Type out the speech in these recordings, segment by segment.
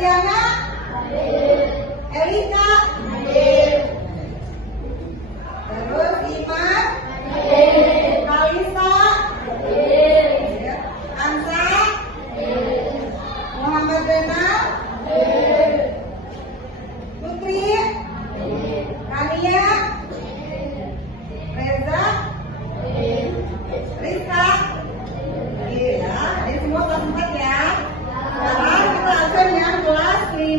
Febriana, Elika, terus Iman, Kalisa, Ansa, Muhammad Renal, Putri, Kania, Reza, Risa. Iya, ini semua kelas 4 ya. Sekarang kita akan yang kelas 5.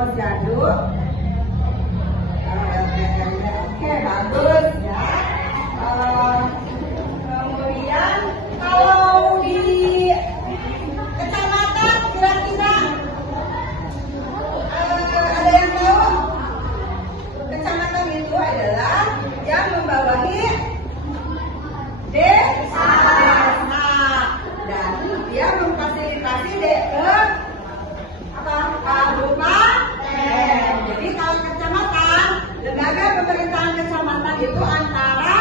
posyandu. Oke, bagus ya. Kemudian kalau di kecamatan kira-kira ada yang tahu? Kecamatan itu adalah yang membawahi desa, dan dia memfasilitasi ke kabupaten. Jadi kalau kecamatan, lembaga pemerintahan kecamatan itu antara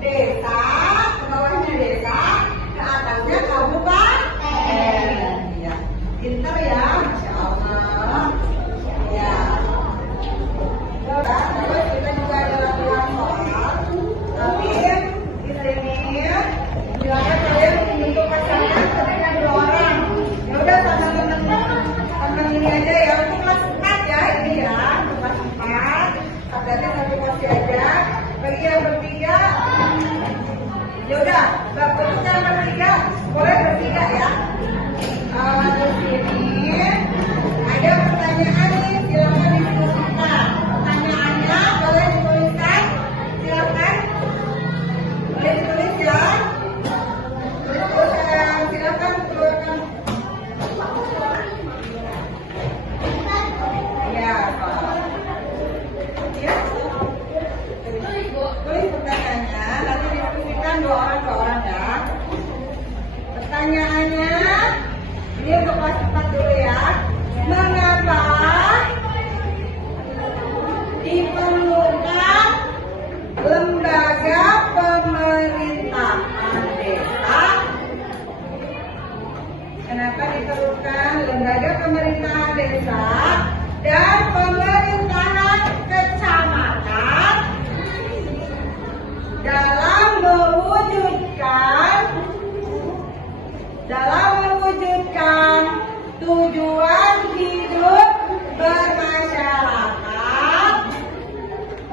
desa, ke bawahnya desa, ke atasnya kabupaten. Ya, pinter ya, Masya Allah. Ya. Terus kita juga ada latihan soal. Tapi di sini silakan kalian membentuk pasangan dengan 2 orang. Ya udah sama teman ini aja ya, untuk kelas 4 ya ini ya, untuk kelas 4. Sadarnya 1 porsi aja. Bagi yang bertiga, ya udah, untuk yang bertiga boleh bertiga ya. Di sini ada pertanyaan nih, silakan dituliskan. Pertanyaannya boleh dituliskan, silakan. Boleh ditulis ya. Terus silakan keluarkan. Ya, Pak. Ya. Tulis pertanyaannya, nanti dituliskan 2 orang ya. Pertanyaannya, ini untuk kelas 4 dulu ya. Mengapa diperlukan lembaga pemerintahan desa? Kenapa diperlukan lembaga pemerintahan desa dan pemerintahan kecamatan dalam mewujudkan tujuan hidup bermasyarakat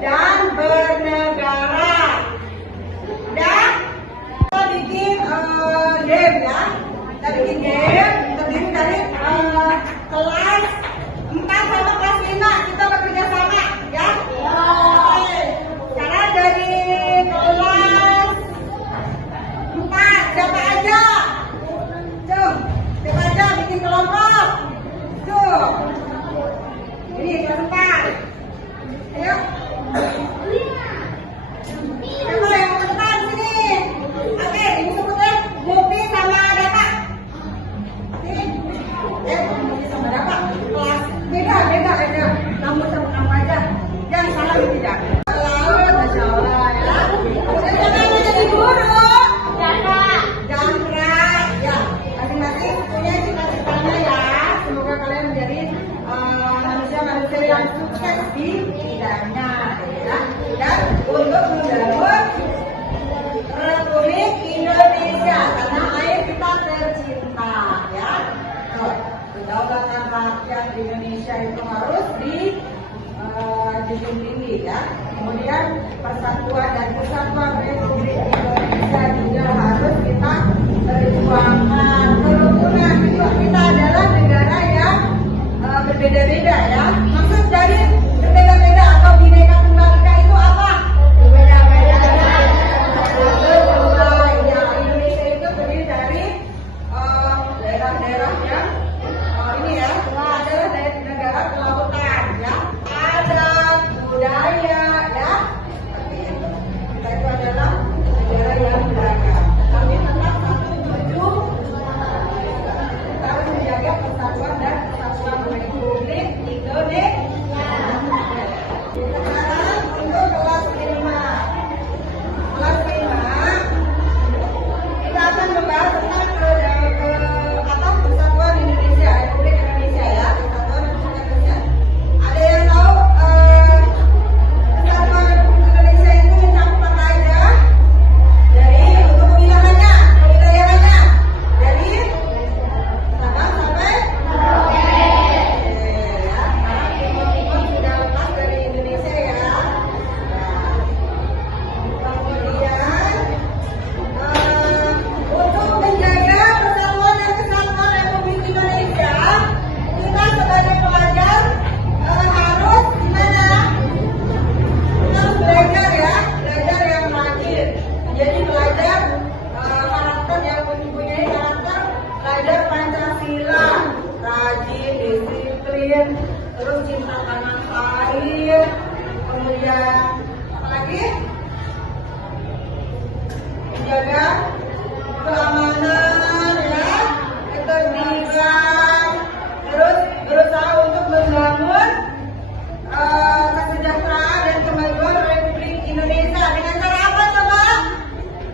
dan bernegara? Dan kita bikin game ya. Kita bikin game terdiri dari kelas 4 sama kelas 5. Kita bekerja sama ya. Oke. Sekarang dari kelas 4 siapa aja? Tuh, siapa aja bikin kelompok? Tuh. Ini kelas 4. Ayo. Siapa yang ke depan sini? Oke, ini sebutnya Mufi sama Dapa. Mufi sama Dapa. Kelas beda aja. Namun sama nama aja. Jangan salah tidak. Lalu, Masya Allah ya. Siapa yang mau jadi guru? Chandra. Ya, masing-masing punya cita-citanya ya. Semoga kalian menjadi manusia-manusia yang sukses di bidangnya ya. Dan untuk membangun Republik Indonesia, karena air kita tercinta ya. Kedaulatan rakyat Indonesia itu harus dijunjung tinggi ya. Kemudian persatuan dan kesatuan Republik Indonesia juga harus kita perjuangkan. Kerukunan juga, kita adalah negara yang berbeda-beda ya. Maksud dari berbeda-beda atau bineka tunggal ika itu apa? Berbeda-beda. Ya, Indonesia itu terdiri dari daerah-daerah yang ini ya, adalah dari negara kelautan ya. Adat, budaya ya. Kita itu adalah negara yang beragam. Kami tetap satu tujuh. Kita harus menjaga persatuan dan kesatuan Republik Indonesia. terus cinta tanah air, kemudian apa lagi? Menjaga keamanan ya, ketertiban, terus berusaha untuk membangun kesejahteraan dan kemajuan Republik Indonesia. Dengan cara apa coba?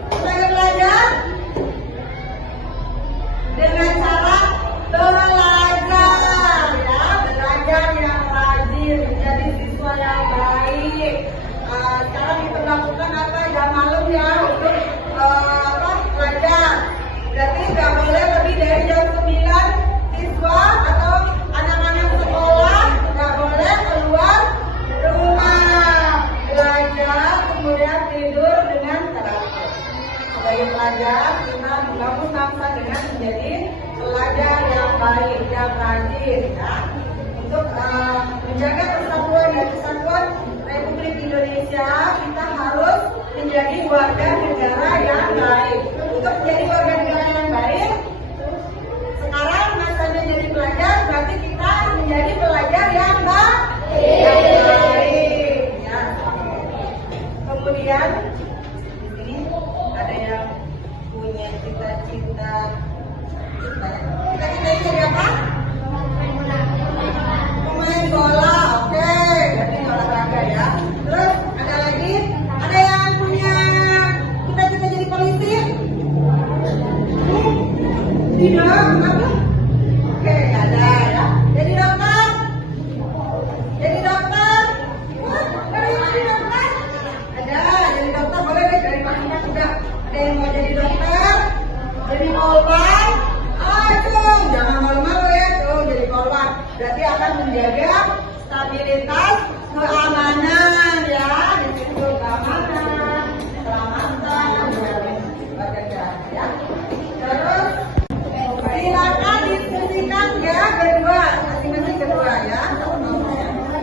Supaya belajar dengan cara belajar ya, belajar yang rajin, menjadi siswa yang baik. Cara diperlakukan apa? Jam malam ya untuk belajar. Berarti nggak boleh lebih dari jam 9 siswa atau anak-anak sekolah nggak boleh keluar rumah. Belajar kemudian tidur dengan teratur. Sebagai pelajar kita membangun bangsa dengan menjadi pelajar yang baik, yang rajin ya. Untuk menjaga persatuan dan kesatuan Republik Indonesia, kita harus menjadi warga negara yang baik. Untuk menjadi warga negara yang baik, sekarang masanya jadi pelajar, berarti kita menjadi pelajar yang baik. Ya. Kemudian di sini ada yang punya cita-cita. Cita-cita ini jadi apa? Pemain bola, oke. Berarti olahraga ya. Terus ada lagi, ada yang punya cita-cita jadi polisi? Tidak, kenapa? Oke, ada ya. Jadi dokter? Jadi dokter? Ada yang mau jadi dokter? Ada, jadi dokter boleh deh, dari paginya sudah. Ada yang mau jadi dokter? Jadi polwan? Tuh, jangan malu-malu ya, tuh jadi polwan. Berarti akan menjaga stabilitas keamanan ya, di situ keamanan, keselamatan, ya. Terus silakan diskusikan ya berdua, masing-masing berdua ya.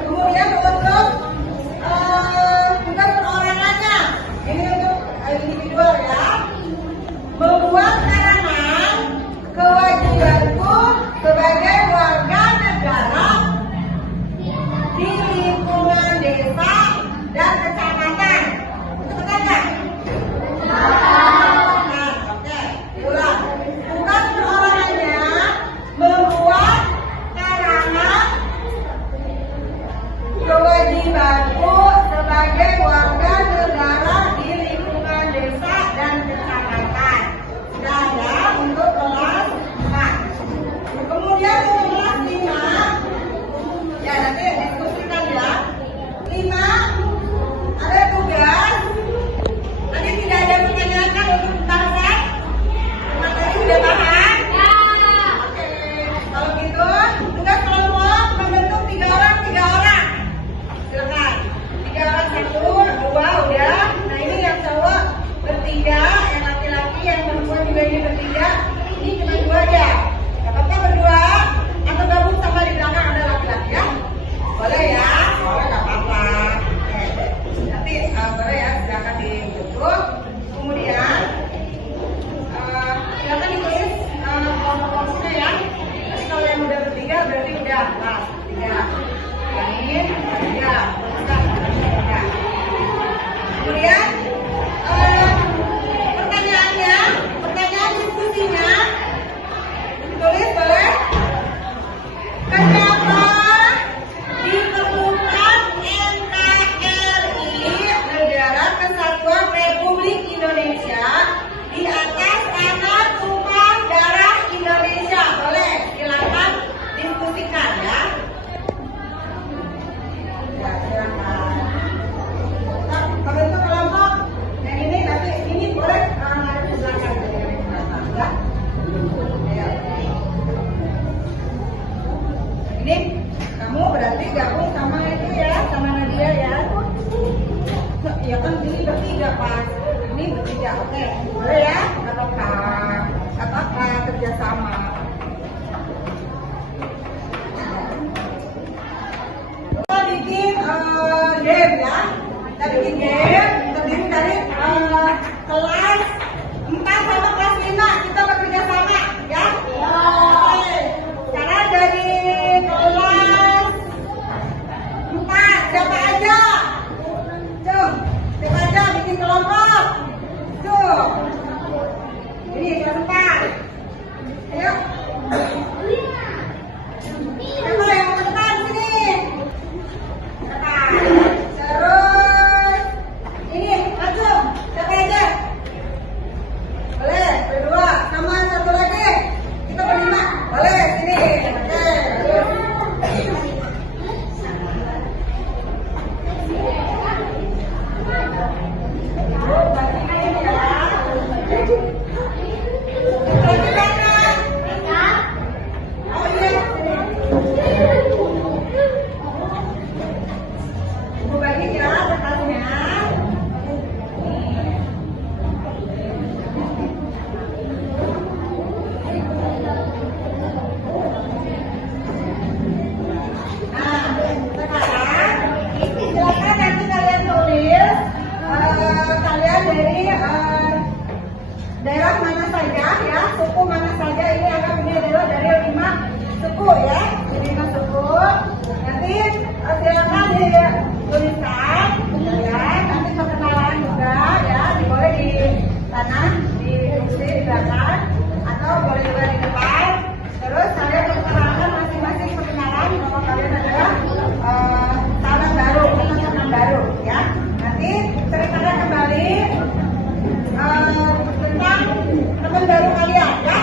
Kemudian untuk tugas perorangannya, ini untuk individual ya. Membuat karangan kewajibanku sebagai warga negara di lingkungan desa dan kecamatan. Betul nggak? Oke, ulang. Tugas perorangannya membuat karangan kewajibanku sebagai warga negara di lingkungan desa dan kecamatan. Sudah ada untuk kelas 4. Kemudian untuk kelas 5, ya nanti diskusikan ya. 5, ada tugas. Nanti tidak ada pertanyaan kan untuk target? Materi sudah paham? Ya. Oke. Kalau gitu, tugas kelompok membentuk 3 orang, 3 orang. Silakan. 3 orang 1, 2 udah. Nah ini yang cowok bertiga, yang laki-laki, yang perempuan juga ini bertiga. Ini cuma 2 aja. Gak apa-apa berdua, atau gabung sama di belakang ada laki-laki ya. Boleh ya? Boleh, gak apa-apa. Nanti boleh ya, silakan dibentuk. Kemudian silakan ditulis kelompok-kelompoknya ya. Nanti kalau yang udah bertiga berarti udah kelas 3. Ini 3. Kemudian pertanyaan diskusinya ditulis boleh. Kenapa diperlukan NKRI Negara Kesatuan Republik Indonesia di atas tanah tumpah darah Indonesia? Boleh, silakan diskusikan ya. Ya, silakan. Nah, kalau itu kelompok yang ini nanti ini boleh ada di belakang ya. Ini kamu berarti gabung sama itu ya, sama Nadia ya. Ya kan ini bertiga pas, ini bertiga, oke, boleh ya, apa-apa kerjasama. Kita bikin game ya, kita bikin game terdiri dari kelas 4 sama kelas 5 kita bekerja sama ya. Oke. Sekarang dari kelas ya. Diterima suku. Nanti silakan dituliskan ya. Nanti perkenalan juga ya. Boleh di sana, di belakang atau boleh juga di depan. Terus saya perkenalkan masing-masing perkenalan bahwa kalian adalah sahabat baru, teman-teman baru ya. Nanti ceritakan kembali tentang teman baru kalian ya.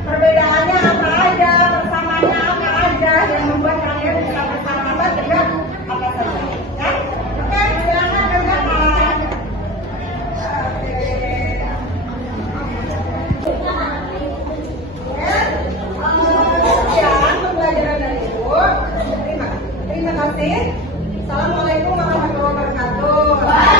Perbedaannya apa aja, persamaannya apa aja yang membuat kalian bisa bersahabat dengan apa saja ya. Oke, silakan kerjakan. Sekian pembelajaran dari Ibu. Terima kasih. Assalamualaikum warahmatullahi wabarakatuh.